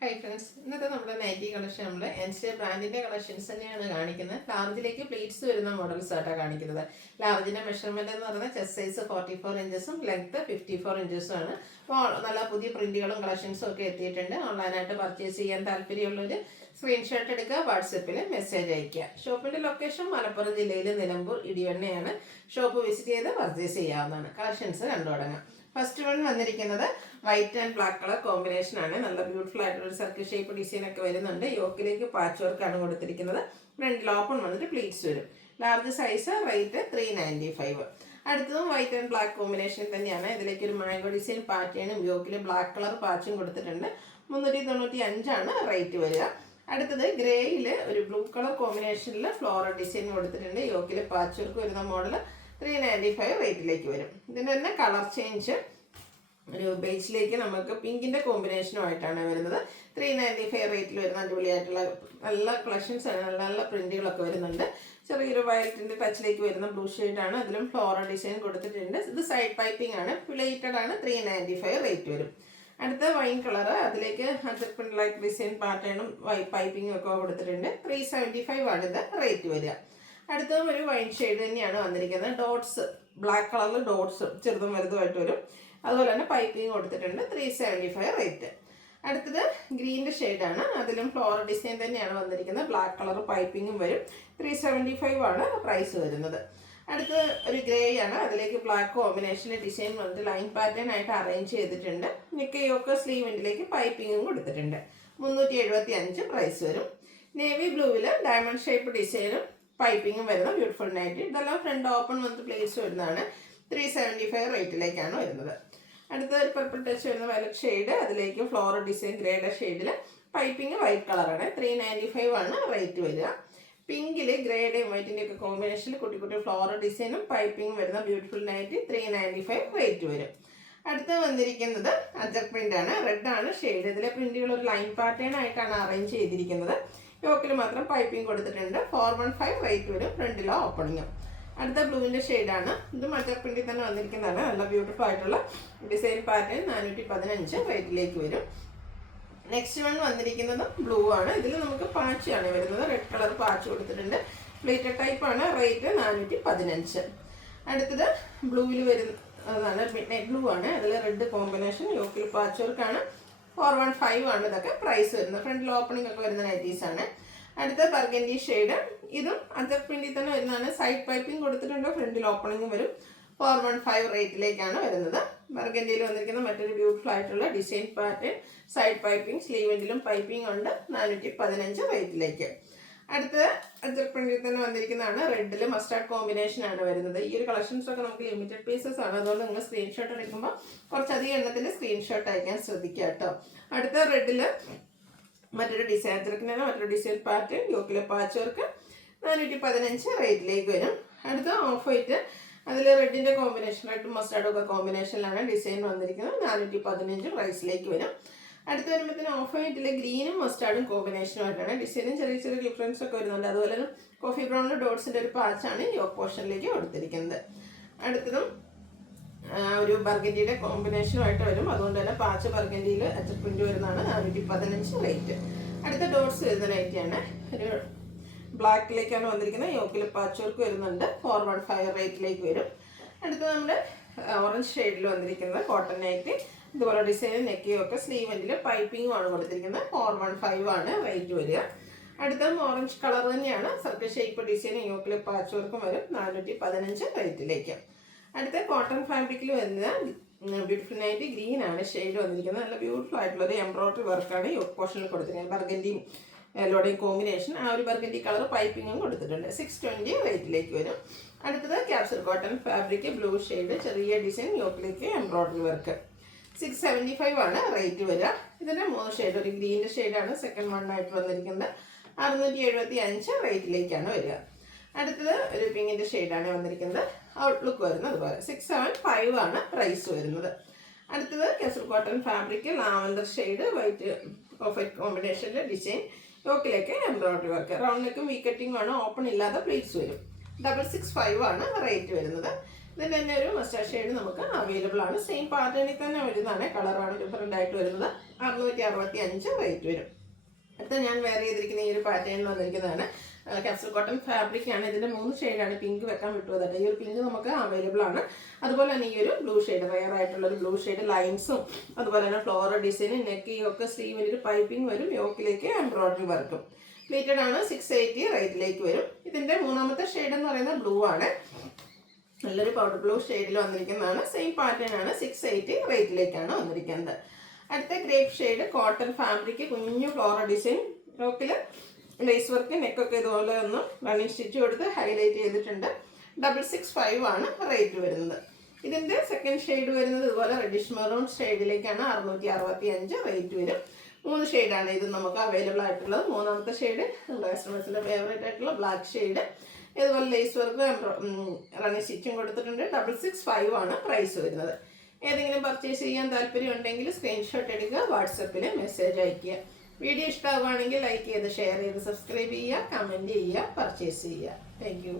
Hi friends, ഇന്നത്തെ നമ്മുടെ nightie collection നമ്മൾ എൻസ്റ്റേ ബ്രാൻഡിന്റെ കളക്ഷൻസ് തന്നെയാണ് കാണിക്കുന്നത്. ലാർജിലേക്ക് പ്ലീറ്റ്സ് വരുന്ന മോഡൽസ് ആയിട്ടാണ് കാണിക്കുന്നത്. ലാർജിന്റെ മെഷർമെന്റ് എന്ന് പറയുന്നത് ചെസ്റ്റ് സൈസ് 44 ഇഞ്ചസും ലെങ്ത് 54 ഇഞ്ചസും ആണ്. അപ്പോൾ നല്ല പുതിയ പ്രിന്റുകളും കളക്ഷൻസും ഒക്കെ എത്തിയിട്ടുണ്ട്. ഓൺലൈനായിട്ട് പർച്ചേസ് ചെയ്യാൻ താല്പര്യമുള്ളവർ സ്ക്രീൻഷോട്ട് എടുക്കുക, വാട്സപ്പിൽ മെസ്സേജ് അയയ്ക്കുക. ഷോപ്പിന്റെ ലൊക്കേഷൻ മലപ്പുറം ജില്ലയിലെ നിലമ്പൂർ ഇടിവണ്ണയാണ്. ഷോപ്പ് വിസിറ്റ് ചെയ്ത് പർച്ചേസ് ചെയ്യാവുന്നതാണ്. കളക്ഷൻസ് കണ്ടു തുടങ്ങാം. ഫസ്റ്റ് വൺ വന്നിരിക്കുന്നത് white and black colour combination ആണ്. നല്ല ബ്യൂട്ടിഫുൾ ആയിട്ടുള്ള ഒരു സർക്കിൾ ഷേപ്പ് ഡിസൈൻ ഒക്കെ വരുന്നുണ്ട്. യോക്കിലേക്ക് പാച്ച് വർക്കാണ് കൊടുത്തിരിക്കുന്നത്. ഫ്രണ്ടിൽ ഓപ്പൺ വന്നിട്ട് പ്ലീറ്റ്സ് വരും. Large size, rate 395. അടുത്തതും വൈറ്റ് ആൻഡ് ബ്ലാക്ക് കോമ്പിനേഷൻ തന്നെയാണ്. ഇതിലേക്ക് ഒരു മാംഗോ ഡിസൈൻ പാറ്റേണും യോക്കിൽ ബ്ലാക്ക് കളർ പാച്ചും കൊടുത്തിട്ടുണ്ട്. 395 റേറ്റ് വരിക. അടുത്തത് ഗ്രേയിൽ ഒരു ബ്ലൂ കളർ കോമ്പിനേഷനിൽ ഫ്ലോറൽ ഡിസൈൻ കൊടുത്തിട്ടുണ്ട്. യോക്കിൽ പാച്ച് വർക്ക് വരുന്ന മോഡൽ 395 റേറ്റിലേക്ക് വരും. ഇതിൻ്റെ തന്നെ കളർ ചേഞ്ച് ഒരു ബേസിലേക്ക് നമുക്ക് പിങ്കിൻ്റെ കോമ്പിനേഷനുമായിട്ടാണ് വരുന്നത്. 395 റേറ്റിൽ വരുന്ന അടിപൊളിയായിട്ടുള്ള നല്ല കളക്ഷൻസ് ആണ്. നല്ല നല്ല പ്രിന്റുകളൊക്കെ വരുന്നുണ്ട്. ചെറിയൊരു വയലറ്റിൻ്റെ ടച്ചിലേക്ക് വരുന്ന ബ്ലൂ ഷെയ്ഡാണ്. അതിലും ഫ്ലോറൽ ഡിസൈൻ കൊടുത്തിട്ടുണ്ട്. ഇത് സൈഡ് പൈപ്പിംഗ് ആണ്. പ്ലേറ്റഡ് ആണ്. 395 റേറ്റ് വരും. അടുത്ത വൈൻ കളർ, അതിലേക്ക് പ്രിന്റ് ലൈക്ക് ഡിസൈൻ പാറ്റേണും പൈപ്പിങ്ങും ഒക്കെ കൊടുത്തിട്ടുണ്ട്. 375 ആണ് ഇത് റേറ്റ് വരിക. അടുത്തതും ഒരു വൈൻ ഷെയ്ഡ് തന്നെയാണ് വന്നിരിക്കുന്നത്. ഡോട്ട്സ്, ബ്ലാക്ക് കളറിൽ ഡോട്ട്സ് ചെറുതും വലുതുമായിട്ട് വരും. അതുപോലെ തന്നെ പൈപ്പിംഗ് കൊടുത്തിട്ടുണ്ട്. 375 റേറ്റ്. അടുത്തത് ഗ്രീൻ്റെ ഷെയ്ഡാണ്. അതിലും ഫ്ലോറൽ ഡിസൈൻ തന്നെയാണ് വന്നിരിക്കുന്നത്. ബ്ലാക്ക് കളർ പൈപ്പിങ്ങും വരും. 375 ആണ് പ്രൈസ് വരുന്നത്. അടുത്തത് ഒരു ഗ്രേ ആണ്. അതിലേക്ക് ബ്ലാക്ക് കോമ്പിനേഷനിൽ ഡിസൈൻ വന്നിട്ട് ലൈൻ പാറ്റേൺ ആയിട്ട് അറേഞ്ച് ചെയ്തിട്ടുണ്ട്. നെക്ക് യോക്ക് സ്ലീവിൻ്റിലേക്ക് പൈപ്പിങ്ങും കൊടുത്തിട്ടുണ്ട്. 375 പ്രൈസ് വരും. നേവി ബ്ലൂവിൽ ഡയമണ്ട് ഷേപ്പ് ഡിസൈനും പൈപ്പിങ്ങും വരുന്ന ബ്യൂട്ടിഫുൾ നൈറ്റി. ഇതെല്ലാം ഫ്രണ്ട് ഓപ്പൺ വന്നിട്ട് പ്ലേസ് വരുന്നതാണ്. 375 റേറ്റിലേക്കാണ് വരുന്നത്. അടുത്ത ഒരു പർപ്പിൾ ടച്ച് വരുന്ന വയലറ്റ് ഷെയ്ഡ്, അതിലേക്ക് ഫ്ലോറൽ ഡിസൈൻ ഗ്രേയുടെ ഷെയ്ഡിൽ പൈപ്പിംഗ് വൈറ്റ് കളറാണ്. 395 ആണ് റേറ്റ് വരിക. പിങ്കിൽ ഗ്രേയുടെയും വൈറ്റിൻ്റെയും ഒക്കെ കോമ്പിനേഷനിൽ കുട്ടി കുട്ടി ഫ്ലോറൽ ഡിസൈനും പൈപ്പിങ്ങും വരുന്ന ബ്യൂട്ടിഫുൾ നൈറ്റി 395 റേറ്റ് വരും. അടുത്ത് വന്നിരിക്കുന്നത് അജക് പ്രിന്റ് ആണ്. റെഡ് ആണ് ഷെയ്ഡ്. ഇതിലെ പ്രിന്റുകൾ ഒരു ലൈൻ പാറ്റേൺ ആയിട്ടാണ് അറേഞ്ച് ചെയ്തിരിക്കുന്നത്. യോക്കിൽ മാത്രം പൈപ്പിംഗ് കൊടുത്തിട്ടുണ്ട്. 415 റേറ്റ് വരും. ഫ്രണ്ടിലോ ഓപ്പണിങ്ങും. അടുത്ത ബ്ലൂവിൻ്റെ ഷെയ്ഡാണ്. ഇത് അജക് പ്രിന്റിൽ തന്നെ വന്നിരിക്കുന്നതാണ്. നല്ല ബ്യൂട്ടിഫുൾ ആയിട്ടുള്ള ഡിസൈൻ പാറ്റേൺ. 415 റേറ്റിലേക്ക് വരും. നെക്സ്റ്റ് വൺ വന്നിരിക്കുന്നത് ബ്ലൂ ആണ്. ഇതിൽ നമുക്ക് പാച്ചാണ് വരുന്നത്. റെഡ് കളർ പാച്ച് കൊടുത്തിട്ടുണ്ട്. പ്ലേറ്റഡ് ടൈപ്പ് ആണ്. റേറ്റ് 415. അടുത്തത് ബ്ലൂവിൽ വരുന്നതാണ്. മിഡ് നൈറ്റ് ബ്ലൂ ആണ്. അതിൽ റെഡ് കോമ്പിനേഷൻ യോക്കിൽ പാച്ച് വർക്കാണ്. 415 ആണ് ഇതൊക്കെ പ്രൈസ് വരുന്നത്. ഫ്രണ്ടിൽ ഓപ്പണിംഗ് ഒക്കെ വരുന്ന നൈറ്റീസ് ആണ്. അടുത്ത ബർഗൻഡി ഷെയ്ഡ്. ഇതും അജക് പ്രിന്റിൽ തന്നെ വരുന്നതാണ്. സൈഡ് പൈപ്പിംഗ് കൊടുത്തിട്ടുണ്ട്. ഫ്രണ്ടിൽ ഓപ്പണിംഗും വരും. 415 റേറ്റിലേക്കാണ് വരുന്നത്. ബർഗൻഡിയിൽ വന്നിരിക്കുന്ന മറ്റൊരു ബ്യൂട്ടിഫുൾ ആയിട്ടുള്ള ഡിസൈൻ പാറ്റേൺ, സൈഡ് പൈപ്പിംഗ്, സ്ലീവെൻഡിലും പൈപ്പിംഗ് ഉണ്ട്. 415 റേറ്റിലേക്ക്. അടുത്തത് അജക് പ്രിന്റിൽ തന്നെ വന്നിരിക്കുന്നതാണ്. റെഡിൽ മസ്റ്റാർഡ് കോമ്പിനേഷൻ ആണ് വരുന്നത്. ഈ ഒരു കളക്ഷൻസ് ഒക്കെ നമുക്ക് ലിമിറ്റഡ് പീസസ് ആണ്. അതുകൊണ്ട് നിങ്ങൾ സ്ക്രീൻഷോട്ട് എടുക്കുമ്പോൾ കുറച്ചധികം എണ്ണത്തിൽ സ്ക്രീൻഷോട്ട് അയക്കാൻ ശ്രദ്ധിക്കുക കേട്ടോ. അടുത്ത റെഡിൽ മറ്റൊരു ഡിസൈൻ, അജക്കിന് മറ്റൊരു ഡിസൈൻ പാറ്റേൺ, യോക്കിലെ പാച്ച് വർക്ക് 415 റേറ്റിലേക്ക് വരും. അടുത്ത ഓഫ് വൈറ്റ്, അതിൽ റെഡിൻ്റെ കോമ്പിനേഷനായിട്ട് മസ്റ്റാർഡ് ഒക്കെ കോമ്പിനേഷനിലാണ് ഡിസൈൻ വന്നിരിക്കുന്നത്. 415 പ്രൈസിലേക്ക് വരും. അടുത്ത് വരുമ്പോഴത്തേന് ഓഫ് വൈറ്റിൽ ഗ്രീനും മസ്റ്റാർഡും കോമ്പിനേഷനുമായിട്ടാണ്. ഡിസൈനും ചെറിയ ചെറിയ ഡിഫറൻസ് ഒക്കെ വരുന്നുണ്ട്. അതുപോലെ തന്നെ കോഫി ബ്രൗണിൽ ഡോട്ട്സിൻ്റെ ഒരു പാച്ചാണ് യോക്ക് പോർഷനിലേക്ക് കൊടുത്തിരിക്കുന്നത്. അടുത്തതും ഒരു ബർഗൻഡിയുടെ കോമ്പിനേഷനുമായിട്ട് വരും. അതുകൊണ്ട് തന്നെ പാച്ച് ബർഗൻഡിയിൽ അജക് പ്രിന്റ് വരുന്നതാണ്. 415 റേറ്റ്. അടുത്ത ഡോട്ട്സ് വരുന്ന നൈറ്റിയാണ്. ഒരു ബ്ലാക്കിലേക്കാണ് വന്നിരിക്കുന്നത്. യോക്കിൽ പാച്ച് വർക്ക് വരുന്നുണ്ട്. 415 റേറ്റിലേക്ക് വരും. അടുത്ത നമ്മുടെ ഓറഞ്ച് ഷെയ്ഡിൽ വന്നിരിക്കുന്നത് കോട്ടൺ നൈറ്റി. ഇതുപോലെ ഡിസൈൻ നെക്കിയും ഒക്കെ സ്ലീവെൻഡിൽ പൈപ്പിങ്ങും ആണ് കൊടുത്തിരിക്കുന്നത്. 415 ആണ് റേറ്റ് വരിക. അടുത്തതും ഓറഞ്ച് കളർ തന്നെയാണ്. സർക്കിൾ ഷേപ്പ് ഡിസൈൻ യോക്കിൽ പാച്ച് വർക്കും വരും. 415 റേറ്റിലേക്ക്. അടുത്ത കോട്ടൺ ഫാബ്രിക്കിൽ വരുന്ന ബ്യൂട്ടിഫുൾ നൈറ്റി ഗ്രീൻ ആണ് ഷെയ്ഡ് വന്നിരിക്കുന്നത്. നല്ല ബ്യൂട്ടിഫുൾ ആയിട്ടുള്ള ഒരു എംബ്രോയിഡറി വർക്കാണ് യോക്ക് പോർഷനിൽ കൊടുത്തിരിക്കുന്നത്. ബർഗൻഡിയും യെല്ലോയുടെയും കോമ്പിനേഷൻ. ആ ഒരു ബർഗൻഡി കളർ പൈപ്പിങ്ങും കൊടുത്തിട്ടുണ്ട്. 620 റേറ്റിലേക്ക് വരും. അടുത്തത് capsule cotton fabric blue shade, ചെറിയ ഡിസൈൻ യോക്കിലേക്ക് എംബ്രോയിഡറി വർക്ക്. 675 ആണ് റേറ്റ് വരിക. ഇതിൻ്റെ 3 ഷെയ്ഡ്. ഒരു ഗ്രീൻ്റെ ഷെയ്ഡാണ് സെക്കൻഡ് വണ്ണായിട്ട് വന്നിരിക്കുന്നത്. 675 റേറ്റിലേക്കാണ് വരിക. അടുത്തത് ഒരു പിങ്കിൻ്റെ ഷെയ്ഡാണ് വന്നിരിക്കുന്നത്. ഔട്ട്ലുക്ക് വരുന്നത് അതുപോലെ 675 ആണ് പ്രൈസ് വരുന്നത്. അടുത്തത് casual cotton fabric lavender shade white off white കോമ്പിനേഷനിൽ ഡിസൈൻ യോക്കിലേക്ക് എംബ്രോയിഡറി വർക്ക്. റൗണ്ട് നെക്കും വി കട്ടിങ്ങും ആണ്. ഓപ്പൺ ഇല്ലാതെ പ്ലേറ്റ്സ് വരും. 665 ആണ് റേറ്റ് വരുന്നത്. ഇതിൻ്റെ തന്നെ ഒരു മസ്റ്റാർഡ് ഷെയ്ഡ് നമുക്ക് അവൈലബിൾ ആണ്. സെയിം പാറ്റേണിൽ തന്നെ വരുന്നതാണ്, കളറാണ് ഡിഫറൻ്റ് ആയിട്ട് വരുന്നത്. 665 റേറ്റ് വരും. അടുത്ത ഞാൻ വെയർ ചെയ്തിരിക്കുന്ന ഈ ഒരു പാറ്റേണിൽ വന്നിരിക്കുന്നതാണ് കാപ്സൽ കോട്ടൺ ഫാബ്രിക് ആണ്. ഇതിൻ്റെ 3 ഷെയ്ഡാണ്. പിങ്ക് വെക്കാൻ വിട്ടുപോകട്ടെ. ഈ ഒരു പിങ്ക് നമുക്ക് അവൈലബിൾ ആണ്. അതുപോലെ തന്നെ ഈ ഒരു ബ്ലൂ ഷെയ്ഡ്, റെയർ ആയിട്ടുള്ള ഒരു ബ്ലൂ ഷെയ്ഡ്, ലൈൻസും അതുപോലെ തന്നെ ഫ്ലോറൽ ഡിസൈനും നെക്കിയൊക്കെ സ്ലീവിൽ ഒരു പൈപ്പിംഗ് വരും, യോക്കിലേക്ക് എംബ്രോയിഡറി വർക്കും. പ്ലീറ്റഡ് ആണ്. 680 റേറ്റിലേക്ക് വരും. ഇതിൻ്റെ 3ാമത്തെ ഷെയ്ഡ് എന്ന് പറയുന്നത് ബ്ലൂ ആണ്. നല്ലൊരു പൗഡർ ബ്ലൂ ഷെയ്ഡിൽ വന്നിരിക്കുന്നതാണ്. സെയിം പാറ്റേൺ ആണ്. 680 റേറ്റിലേക്കാണ് വന്നിരിക്കുന്നത്. അടുത്ത ഗ്രേപ്പ് ഷെയ്ഡ്, കോട്ടൺ ഫാബ്രിക്, കുഞ്ഞു ഫ്ലോറൽ ഡിസൈൻ, യോക്കിൽ ലേസ് വർക്ക്, നെക്കൊക്കെ ഇതുപോലെ ഒന്ന് റണ്ണിങ് സ്റ്റിച്ച് കൊടുത്ത് ഹൈലൈറ്റ് ചെയ്തിട്ടുണ്ട്. 665 ആണ് റേറ്റ് വരുന്നത്. ഇതിൻ്റെ സെക്കൻഡ് ഷെയ്ഡ് വരുന്നത് ഇതുപോലെ റെഡിഷ് മെറൂൺ ഷെയ്ഡിലേക്കാണ്. 665 റേറ്റ് വരും. 3 ഷെയ്ഡാണ് ഇത് നമുക്ക് അവൈലബിൾ ആയിട്ടുള്ളത്. 3ാമത്തെ ഷെയ്ഡ് നമ്മുടെ കസ്റ്റമേഴ്സിൻ്റെ ഫേവറേറ്റ് ആയിട്ടുള്ള ബ്ലാക്ക് ഷെയ്ഡ്, ഇതുപോലെ ലേസ് വർക്ക് റണ്ണിങ് സ്റ്റിച്ചും കൊടുത്തിട്ടുണ്ട്. 665 ആണ് പ്രൈസ് വരുന്നത്. ഏതെങ്കിലും പർച്ചേസ് ചെയ്യാൻ താല്പര്യം ഉണ്ടെങ്കിൽ സ്ക്രീൻഷോട്ട് എടുക്കുക, വാട്സപ്പിൽ മെസ്സേജ് അയയ്ക്കുക. വീഡിയോ ഇഷ്ടമാവുകയാണെങ്കിൽ ലൈക്ക് ചെയ്ത് ഷെയർ ചെയ്ത് സബ്സ്ക്രൈബ് ചെയ്യുക, കമൻറ്റ് ചെയ്യുക, പർച്ചേസ് ചെയ്യുക. Thank you.